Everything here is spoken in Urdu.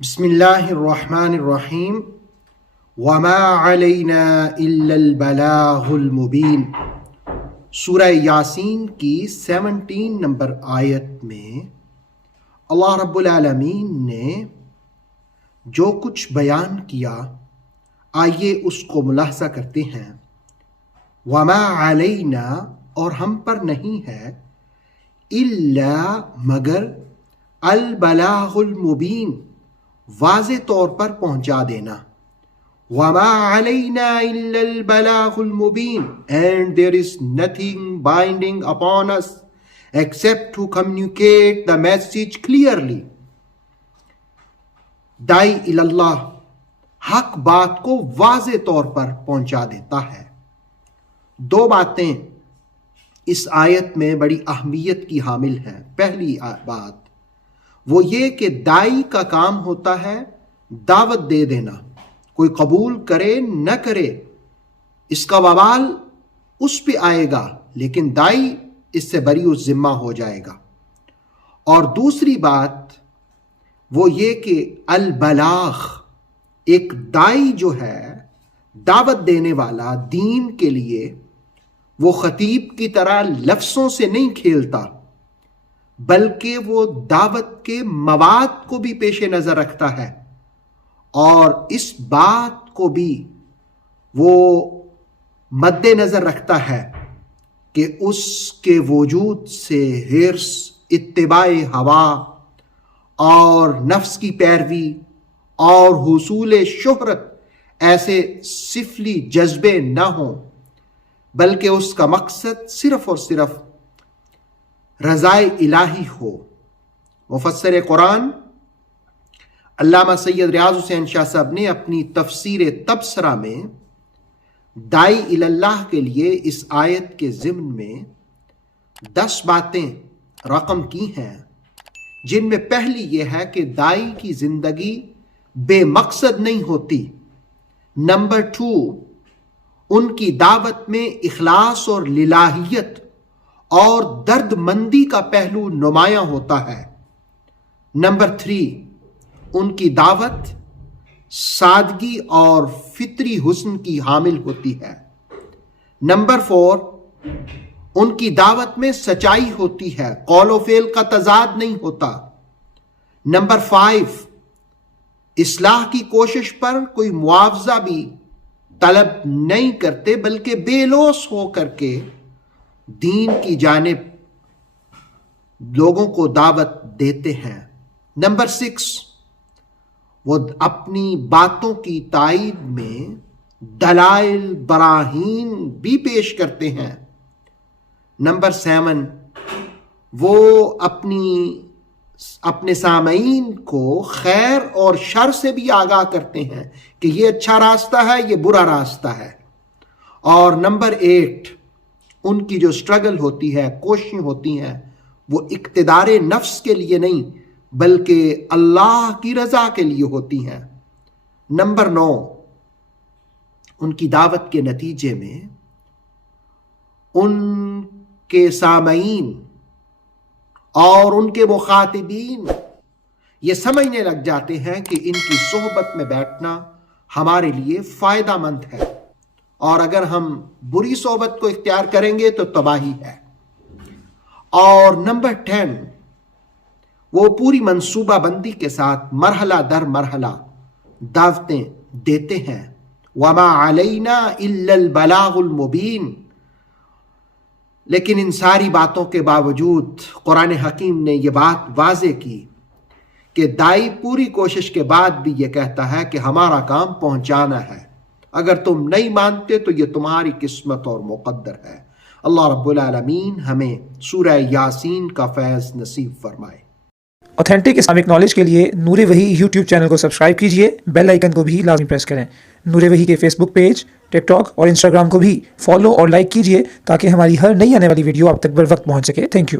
بسم اللہ الرحمن الرحیم وما علینا الا البلاغ المبین۔ سورہ یاسین کی 17 نمبر آیت میں اللہ رب العالمین نے جو کچھ بیان کیا، آئیے اس کو ملاحظہ کرتے ہیں۔ وما علینا، اور ہم پر نہیں ہے، الا مگر، البلاغ المبین، واضح طور پر پہنچا دینا۔ وَمَا عَلَيْنَا إِلَّا الْبَلَاغُ الْمُبِينُ and there is nothing binding upon us except to communicate the message clearly۔ داعی اللہ حق بات کو واضح طور پر پہنچا دیتا ہے۔ دو باتیں اس آیت میں بڑی اہمیت کی حامل ہیں۔ پہلی بات وہ یہ کہ داعی کا کام ہوتا ہے دعوت دے دینا، کوئی قبول کرے نہ کرے اس کا وبال اس پہ آئے گا، لیکن داعی اس سے بری الذمہ ہو جائے گا۔ اور دوسری بات وہ یہ کہ البلاغ، ایک داعی جو ہے دعوت دینے والا دین کے لیے، وہ خطیب کی طرح لفظوں سے نہیں کھیلتا، بلکہ وہ دعوت کے مواد کو بھی پیش نظر رکھتا ہے، اور اس بات کو بھی وہ مد نظر رکھتا ہے کہ اس کے وجود سے حرص، اتباع ہوا اور نفس کی پیروی اور حصول شہرت ایسے سفلی جذبے نہ ہوں، بلکہ اس کا مقصد صرف اور صرف رضائے الہی ہو۔ مفسر قرآن علامہ سید ریاض حسین شاہ صاحب نے اپنی تفسیر تبصرہ میں داعی اللہ کے لیے اس آیت کے ضمن میں 10 باتیں رقم کی ہیں، جن میں پہلی یہ ہے کہ داعی کی زندگی بے مقصد نہیں ہوتی۔ نمبر 2، ان کی دعوت میں اخلاص اور للہیت اور درد مندی کا پہلو نمایاں ہوتا ہے۔ نمبر 3، ان کی دعوت سادگی اور فطری حسن کی حامل ہوتی ہے۔ نمبر 4، ان کی دعوت میں سچائی ہوتی ہے، قول و فعل کا تضاد نہیں ہوتا۔ نمبر 5، اصلاح کی کوشش پر کوئی معاوضہ بھی طلب نہیں کرتے، بلکہ بے لوث ہو کر کے دین کی جانب لوگوں کو دعوت دیتے ہیں۔ نمبر 6، وہ اپنی باتوں کی تائید میں دلائل براہین بھی پیش کرتے ہیں۔ نمبر 7، وہ اپنے سامعین کو خیر اور شر سے بھی آگاہ کرتے ہیں کہ یہ اچھا راستہ ہے، یہ برا راستہ ہے۔ اور نمبر 8، ان کی جو سٹرگل ہوتی ہے، کوششیں ہوتی ہیں، وہ اقتدار نفس کے لیے نہیں بلکہ اللہ کی رضا کے لیے ہوتی ہیں۔ نمبر 9، ان کی دعوت کے نتیجے میں ان کے سامعین اور ان کے مخاطبین یہ سمجھنے لگ جاتے ہیں کہ ان کی صحبت میں بیٹھنا ہمارے لیے فائدہ مند ہے، اور اگر ہم بری صحبت کو اختیار کریں گے تو تباہی ہے۔ اور نمبر 10، وہ پوری منصوبہ بندی کے ساتھ مرحلہ در مرحلہ دعوتیں دیتے ہیں۔ وما علینا الا البلاغ المبین۔ لیکن ان ساری باتوں کے باوجود قرآن حکیم نے یہ بات واضح کی کہ داعی پوری کوشش کے بعد بھی یہ کہتا ہے کہ ہمارا کام پہنچانا ہے، اگر تم نہیں مانتے تو یہ تمہاری قسمت اور مقدر ہے۔ اللہ رب العالمین ہمیں سورہ یاسین کا فیض نصیب فرمائے۔ اوتھینٹک اسلامک نالج کے لیے نور وحی یوٹیوب چینل کو سبسکرائب کیجئے، بیل آئیکن کو بھی لازمی پریس کریں۔ نور وحی کے فیس بک پیج، ٹک ٹاک اور انسٹاگرام کو بھی فالو اور لائک کیجئے تاکہ ہماری ہر نئی آنے والی ویڈیو آپ تک بر وقت پہنچ سکے۔ Thank you.